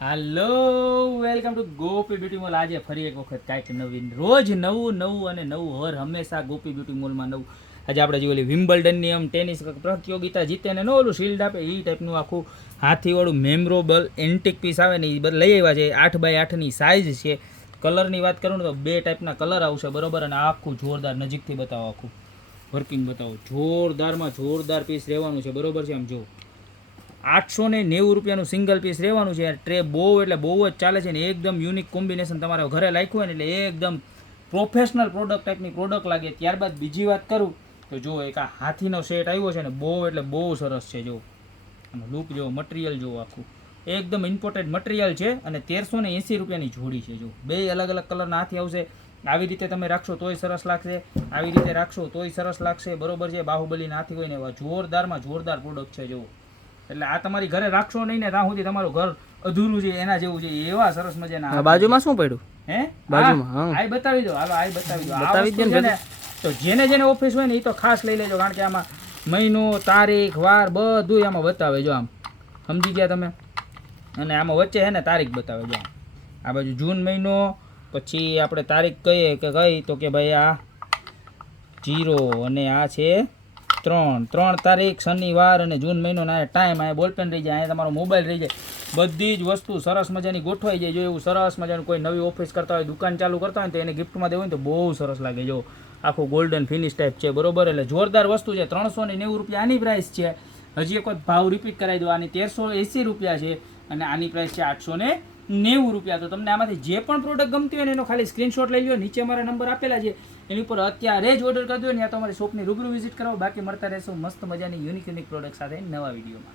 Hello, welcome to Gopi beauty mall. આજે ફરી એક વખત કાંઈક નવીન, રોજ નવું અને નવું, હર હંમેશા ગોપી બ્યુટી મોલમાં નવું. આજે આપણે જે ઓલી વિમ્બલ્ડનની ટેનિસ પ્રતિયોગિતા જીતે ને ઓલું શિલ્ડ આપે એ ટાઈપનું આખું હાથીવાળું મેમરોબલ એન્ટિક પીસ આવે ને એ બધા લઈ આવ્યા છે. 8x8ની સાઇઝ છે. કલરની વાત કરું ને તો 2 ટાઈપના કલર આવશે, બરોબર. અને આખું જોરદાર નજીકથી બતાવો, આખું વર્કિંગ બતાવો. જોરદારમાં જોરદાર પીસ રહેવાનું છે, બરોબર છે. આમ જો 890 રૂપિયાનું સિંગલ પીસ રહેવાનું છે. ટ્રે બહુ એટલે બહુ જ ચાલે છે ને એકદમ યુનિક કોમ્બિનેશન તમારા ઘરે લાખ્યું હોય ને એટલે એકદમ પ્રોફેશનલ પ્રોડક્ટ ટાઈપની પ્રોડક્ટ લાગે. ત્યારબાદ બીજી વાત કરું તો જો એક આ હાથીનો સેટ આવ્યો છે ને બહુ એટલે બહુ સરસ છે. જો આનો લુક જો, મટીરિયલ જો, આખું એકદમ ઇમ્પોર્ટેન્ટ મટીરિયલ છે. અને 1380 રૂપિયાની જોડી છે. જો બે અલગ અલગ કલરના હાથી આવશે. આવી રીતે તમે રાખશો તોય સરસ લાગશે, આવી રીતે રાખશો તોય સરસ લાગશે, બરોબર છે. બાહુબલીના હાથી હોય ને એવા જોરદારમાં જોરદાર પ્રોડક્ટ છે. જો એટલે આ તમારી ઘરે રાખશો નહીં ને ત્યાં સુધી તમારું ઘર અધૂરું છે, એના જેવું છે. એવા સરસ મજાના. બાજુમાં શું પડ્યું? હે બાજુમાં આઈ બતાવી દો. હાલો આઈ બતાવી દો. બતાવી દો ને. તો જેને ઓફિસ હોય ને એ તો ખાસ લઈ લેજો, કારણ કે આમાં મહિનો, તારીખ, વાર બધું આમાં બતાવે. જો આમ સમજી ગયા તમે. અને આમાં વચ્ચે છે ને તારીખ બતાવે. જો આ બાજુ જૂન મહિનો, પછી આપણે તારીખ કહીએ કે કઈ તો કે ભાઈ આ 0 અને આ છે 3 તારીખ, શનિવાર અને જૂન મહિનો ના ટાઈમ. આ બોલપેન રહી જાય, અહીંયા તમારો મોબાઈલ રહી જાય, બધી જ વસ્તુ સરસ મજાની ગોઠવાઈ જાય. જો એવું સરસ મજાનું કોઈ નવી ઓફિસ કરતા હોય, દુકાન ચાલુ કરતા હોય તો એને ગિફ્ટમાં દેવું હોય તો બહુ સરસ લાગે. જો આખું ગોલ્ડન ફિનિશ ટાઈપ છે, બરોબર. એટલે જોરદાર વસ્તુ છે. 390 રૂપિયા આની પ્રાઇસ છે. હજી એક વખત ભાવ રિપીટ કરાવી દો. આની 1380 રૂપિયા છે અને આની પ્રાઇસ છે 890 રૂપિયા. તો તમને આમાંથી જે પણ પ્રોડક્ટ ગમતી હોય ને એનો ખાલી સ્ક્રીનશોટ લઈ લો. નીચે અમારા નંબર આપેલા છે, એની ઉપર અત્યારે જ ઓર્ડર કરી દો ને, યા તો અમારી શોપની રૂબરૂ વિઝિટ કરો. બાકી મળતા રહેશો મસ્ત મજાની યુનિક પ્રોડક્ટ સાથે નવા વિડીયોમાં.